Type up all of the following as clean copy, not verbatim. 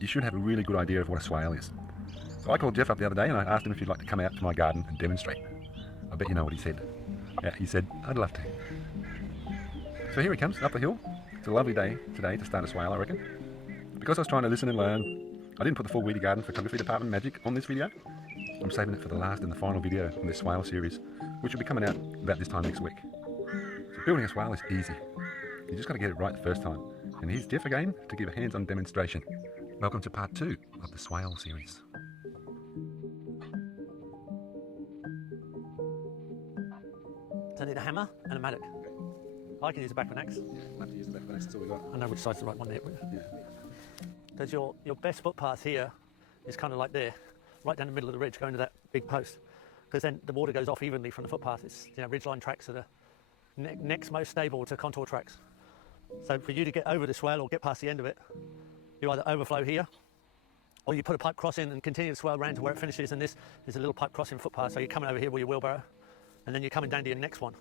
you should have a really good idea of what a swale is. So I called Geoff up the other day and I asked him if he'd like to come out to my garden and demonstrate. I bet you know what he said. Yeah, he said, I'd love to. So here he comes, up the hill. It's a lovely day today to start a swale, I reckon. Because I was trying to listen and learn, I didn't put the full Weedy garden photography department magic on this video. I'm saving it for the last and the final video in this swale series, which will be coming out about this time next week. So building a swale is easy. You just got to get it right the first time. And here's Geoff again to give a hands-on demonstration. Welcome to part 2 of the swale series. So I need a hammer and a mattock. I can use a backman axe. Yeah, we'll have to use the backman axe, that's all we got. I know which side's the right one there. Yeah. Because your best footpath here is kind of like there, right down the middle of the ridge, going to that big post. Because then the water goes off evenly from the footpath. It's, ridgeline tracks are the next most stable to contour tracks. So for you to get over the swale or get past the end of it, you either overflow here, or you put a pipe cross in and continue to swale around to where it finishes, and this is a little pipe crossing footpath, so you're coming over here with your wheelbarrow, and then you're coming down to your next one.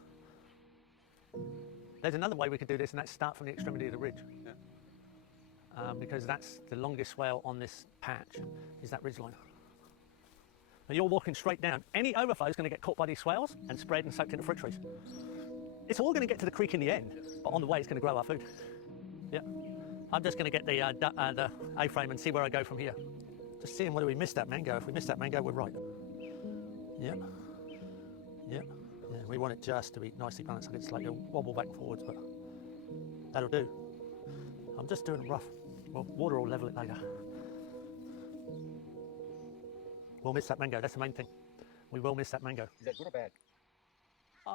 There's another way we could do this, and that's start from the extremity of the ridge. Yeah. Because that's the longest swale on this patch, is that ridge line. Now you're walking straight down. Any overflow is going to get caught by these swales and spread and soaked into fruit trees. It's all going to get to the creek in the end, but on the way it's going to grow our food. Yeah. I'm just going to get the A-frame and see where I go from here. Just seeing whether we missed that mango. If we missed that mango, we're right. Yeah. Yeah. Yeah. We want it just to be nicely balanced. Like it's like a wobble back and forwards, but that'll do. I'm just doing rough. Well, water will level it later. We'll miss that mango. That's the main thing. We will miss that mango. Is that good or bad?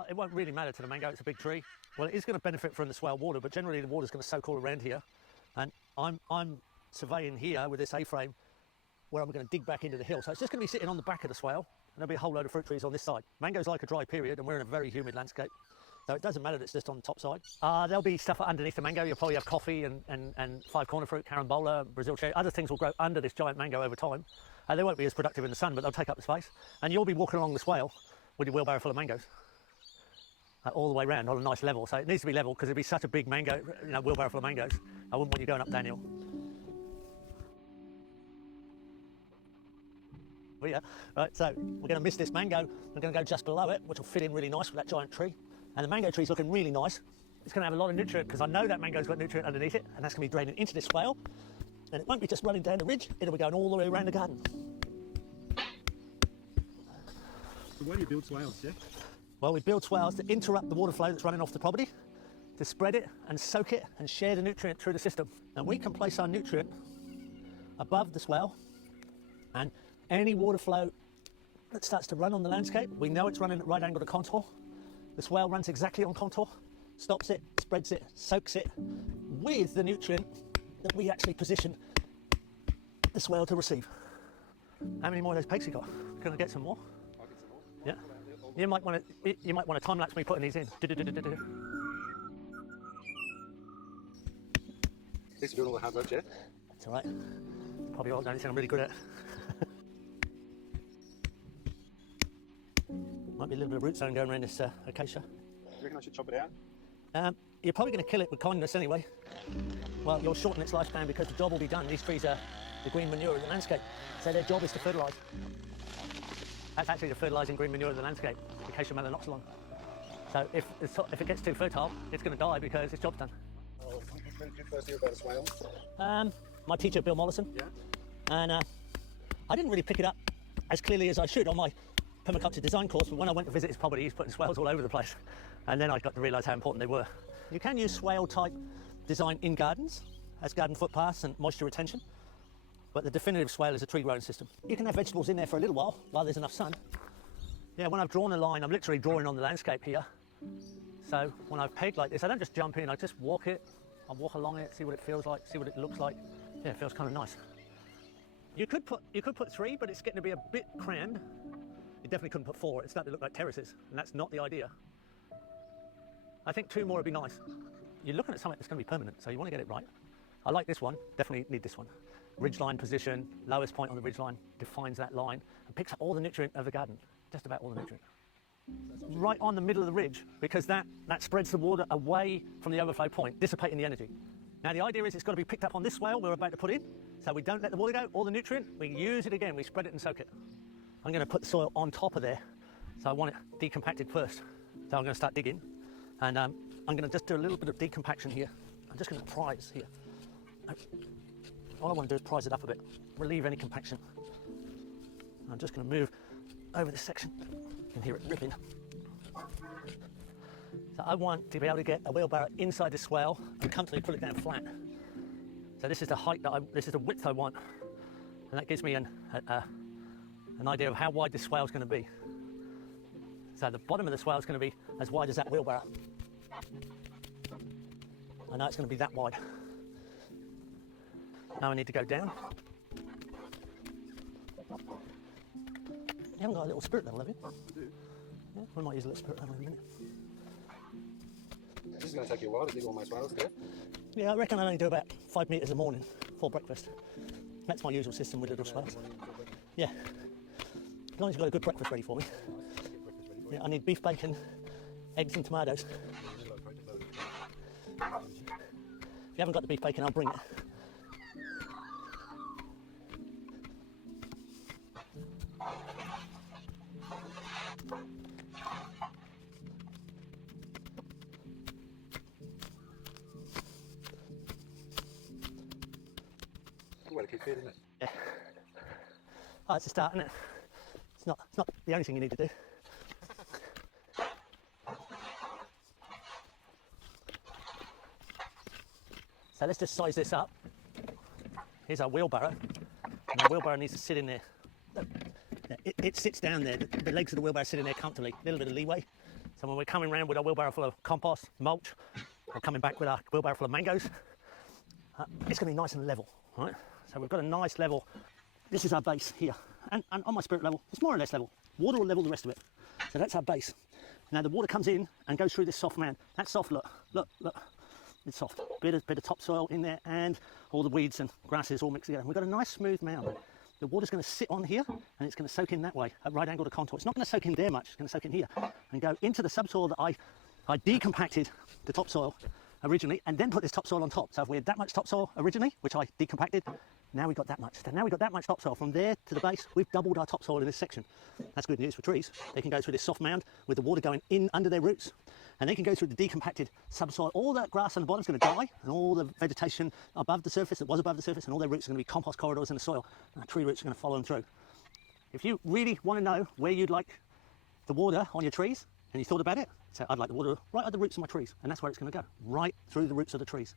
It won't really matter to the mango. It's a big tree. Well, it is going to benefit from the swale water, but generally the water's going to soak all around here. And I'm surveying here with this A-frame where I'm going to dig back into the hill. So it's just going to be sitting on the back of the swale, and there'll be a whole load of fruit trees on this side. Mango's like a dry period, and we're in a very humid landscape. So it doesn't matter that it's just on the top side. There'll be stuff underneath the mango. You'll probably have coffee and five corner fruit, carambola, Brazil cherry. Other things will grow under this giant mango over time. They won't be as productive in the sun, but they'll take up the space. And you'll be walking along the swale with your wheelbarrow full of mangoes. All the way around on a nice level. So it needs to be level because it'd be such a big mango, wheelbarrow full of mangoes. I wouldn't want you going up downhill. Well, yeah, right, so we're going to miss this mango. We're going to go just below it, which will fit in really nice with that giant tree. And the mango tree's looking really nice. It's going to have a lot of nutrient because I know that mango's got nutrient underneath it, and that's going to be draining into this swale. And it won't be just running down the ridge, it'll be going all the way around the garden. So why do you build swales, Geoff? Well, we build swales to interrupt the water flow that's running off the property, to spread it and soak it and share the nutrient through the system. And we can place our nutrient above the swale, and any water flow that starts to run on the landscape, we know it's running at right angle to contour. The swale runs exactly on contour, stops it, spreads it, soaks it with the nutrient that we actually position the swale to receive. How many more of those pegs you got? Can I get some more? I'll get some more. Yeah. You might want to time lapse me putting these in. Thanks for doing all the hard work, Geoff. It's all right. Probably the only thing I'm really good at. Might be a little bit of root zone going around this acacia. You reckon I should chop it out? You're probably going to kill it with kindness anyway. Well, you'll shorten its lifespan because the job will be done. These trees are the green manure of the landscape, so their job is to fertilise. That's actually the fertilising green manure of the landscape, the acacia melanoxylon. So if it gets too fertile, it's going to die because its job's done. Oh, when did you first hear about a swale? My teacher, Bill Mollison. Yeah. And I didn't really pick it up as clearly as I should on my permaculture design course, but when I went to visit his property, he's putting swales all over the place. And then I got to realise how important they were. You can use swale type design in gardens as garden footpaths and moisture retention, but the definitive swale is a tree growing system. You can have vegetables in there for a little while there's enough sun. Yeah, when I've drawn a line, I'm literally drawing on the landscape here. So when I've pegged like this, I don't just jump in, I just walk it. I walk along it, see what it feels like, see what it looks like. Yeah, it feels kind of nice. You could put 3, but it's getting to be a bit crammed. You definitely couldn't put 4. It's starting to look like terraces, and that's not the idea. I think 2 more would be nice. You're looking at something that's going to be permanent, so you want to get it right. I like this one, definitely need this one. Ridgeline position, lowest point on the ridgeline, defines that line, and picks up all the nutrient of the garden, just about all the nutrient. Right on the middle of the ridge, because that spreads the water away from the overflow point, dissipating the energy. Now the idea is it's got to be picked up on this swale we're about to put in, So we don't let the water go, all the nutrient, we use it again, we spread it and soak it. I'm going to put the soil on top of there, so I want it decompacted first. So I'm going to start digging, and I'm going to just do a little bit of decompaction here. I'm just going to prise here. All I want to do is prise it up a bit, relieve any compaction. I'm just going to move over this section. You can hear it ripping. So I want to be able to get a wheelbarrow inside the swale and comfortably put it down flat. So this is the height this is the width I want, and that gives me an idea of how wide this swale is going to be. So the bottom of the swale is going to be as wide as that wheelbarrow. I know it's going to be that wide. Now I need to go down. You haven't got a little spirit level, have you? I do. Yeah, we might use a little spirit level in a minute. This is going to take you a while to dig all my swales, yeah? Yeah, I reckon I only do about 5 metres a morning for breakfast. That's my usual system with little swales. Yeah. As long as you've got a good breakfast ready for me. Yeah, I need beef bacon, eggs and tomatoes. If you haven't got the beef bacon, I'll bring it. Good way to keep fit, isn't it? Yeah. Oh, it's a start, isn't it? It's not the only thing you need to do. So let's just size this up. Here's our wheelbarrow. And our wheelbarrow needs to sit in there. It sits down there. The legs of the wheelbarrow sit in there comfortably. A little bit of leeway. So when we're coming around with our wheelbarrow full of compost, mulch, or coming back with our wheelbarrow full of mangoes, it's going to be nice and level, right? So we've got a nice level. This is our base here. And on my spirit level, it's more or less level. Water will level the rest of it. So that's our base. Now the water comes in and goes through this soft mound. That's soft, look. It's soft. Bit of topsoil in there and all the weeds and grasses all mixed together. We've got a nice smooth mound. The water's going to sit on here and it's going to soak in that way, at right angle to contour. It's not going to soak in there much, it's going to soak in here and go into the subsoil that I decompacted the topsoil originally and then put this topsoil on top. So if we had that much topsoil originally, which I decompacted, now we've got that much. So now we've got that much topsoil. From there to the base, we've doubled our topsoil in this section. That's good news for trees. They can go through this soft mound with the water going in under their roots, and they can go through the decompacted subsoil. All that grass on the bottom is going to die, and all the vegetation above the surface that was above the surface, and all their roots are going to be compost corridors in the soil. And our tree roots are going to follow them through. If you really want to know where you'd like the water on your trees, and you thought about it, so I'd like the water right at the roots of my trees, and that's where it's going to go, right through the roots of the trees.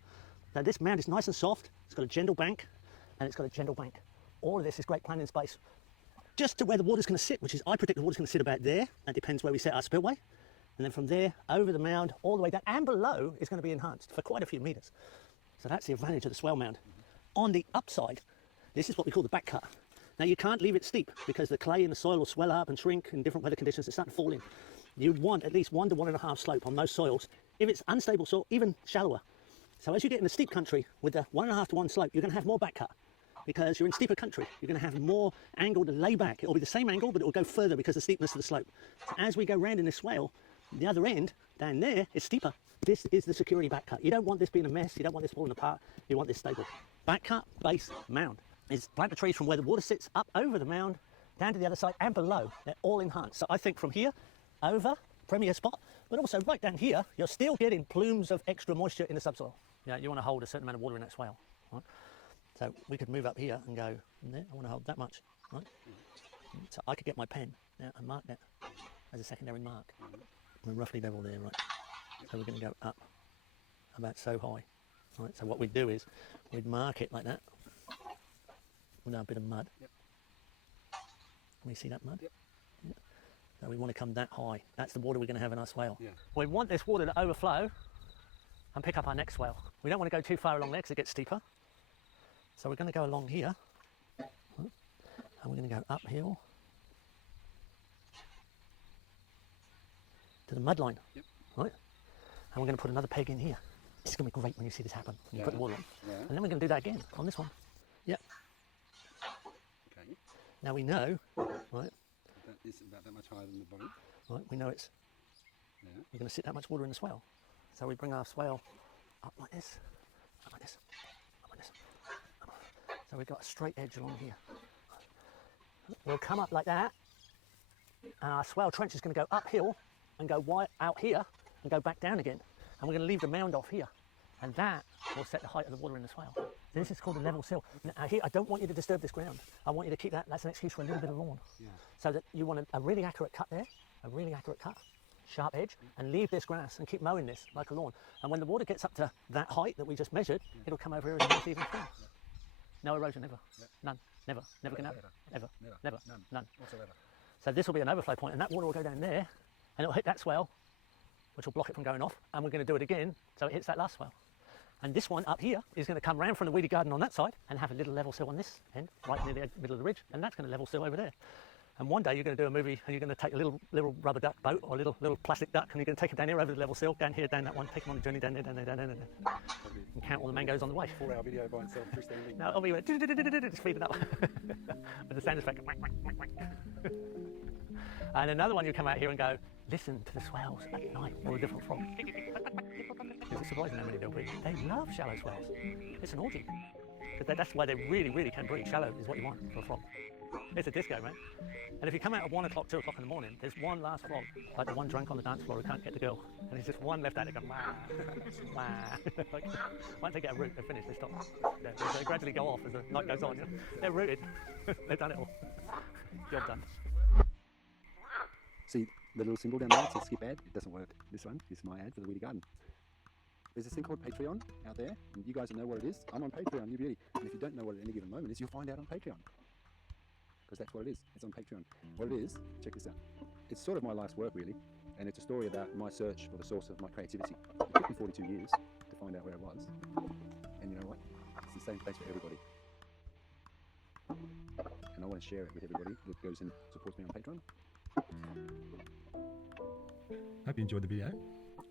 Now this mound is nice and soft. It's got a gentle bank. And it's got a gentle bank. All of this is great planting space. Just to where the water's going to sit, which is, I predict the water's going to sit about there. That depends where we set our spillway. And then from there, over the mound, all the way down, and below is going to be enhanced for quite a few metres. So that's the advantage of the swale mound. On the upside, this is what we call the back cut. Now you can't leave it steep because the clay in the soil will swell up and shrink in different weather conditions. It's starting to fall in. You'd want at least 1 to 1.5 slope on most soils. If it's unstable soil, even shallower. So as you get in the steep country with the 1.5 to 1 slope, you're going to have more back cut. Because you're in steeper country, you're going to have more angle to lay back. It will be the same angle, but it will go further because of the steepness of the slope. So as we go round in this swale, the other end, down there, is steeper. This is the security back cut. You don't want this being a mess. You don't want this falling apart. You want this stable. Back cut, base, mound. Is plant the trees from where the water sits up over the mound, down to the other side and below. They're all enhanced. So I think from here, over, premier spot, but also right down here, you're still getting plumes of extra moisture in the subsoil. Yeah, you want to hold a certain amount of water in that swale, right? So we could move up here and go, there, I want to hold that much, right? So I could get my pen now and mark that as a secondary mark. We're roughly level there, right? So we're going to go up about so high, right? So what we'd do is we'd mark it like that with a bit of mud. Yep. Can we see that mud? Yep. Yeah. So we want to come that high. That's the water we're going to have in our swale. Yeah. We want this water to overflow and pick up our next swale. We don't want to go too far along there because it gets steeper. So we're going to go along here, and we're going to go uphill to the mud line, right? And we're going to put another peg in here. This is going to be great when you see this happen, when you put the water on. Yeah. And then we're going to do that again on this one. Yep. Okay. Now we know, right? That is about that much higher than the bottom. Right, we know it's, we're going to sit that much water in the swale. So we bring our swale up like this, up like this, up like this. So So we've got a straight edge along here. We'll come up like that. And our swale trench is going to go uphill and go out here and go back down again. And we're going to leave the mound off here. And that will set the height of the water in the swale. This is called a level sill. Now here, I don't want you to disturb this ground. I want you to keep that, that's an excuse for a little bit of lawn. Yeah. So that you want a really accurate cut there, a really accurate cut, sharp edge, and leave this grass and keep mowing this like a lawn. And when the water gets up to that height that we just measured, it'll come over here and it's even thin. No erosion, never. None, never gonna happen, ever, never, none. Whatsoever. So this will be an overflow point and that water will go down there and it'll hit that swell, which will block it from going off, and we're going to do it again so it hits that last swell. And this one up here is going to come round from the weedy garden on that side and have a little level sill on this end, right near the middle of the ridge, and that's going to level sill over there. And one day you're going to do a movie and you're going to take a little rubber duck boat or a little plastic duck and you're going to take it down here over the level sill, down here, down that one, take them on the journey down there, and count all the mangoes on the way. 4-hour video by itself, freestanding. No, I'll be just feed it up with the sound effect. And another one you come out here and go, listen to the swales at night, all the different frogs. It's surprising how many there'll be. They love shallow swales. It's an orgy. Because that's why they really can breed. Shallow is what you want for a frog. It's a disco, man. And if you come out at 1 o'clock, 2 o'clock in the morning, there's one last frog, like the one drunk on the dance floor who can't get the girl. And there's just one left out there going, wah, wah. Like, once they get a root, they finish, they stop. They gradually go off as the night goes on. You know? They're rooted. They've done it all. Job done. See the little symbol down there, it says skip ad? It doesn't work. This one is my ad for the Weedy Garden. There's this thing called Patreon out there, and you guys know what it is. I'm on Patreon, you beauty. And if you don't know what at any given moment is, you'll find out on Patreon. Because that's what it is. It's on Patreon. What it is, check this out. It's sort of my life's work, really, and it's a story about my search for the source of my creativity. It took me 42 years to find out where it was. And you know what? It's the same place for everybody. And I want to share it with everybody that goes and supports me on Patreon. Hope you enjoyed the video.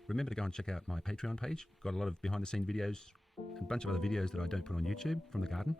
Remember to go and check out my Patreon page. Got a lot of behind the scene videos and a bunch of other videos that I don't put on YouTube from the garden.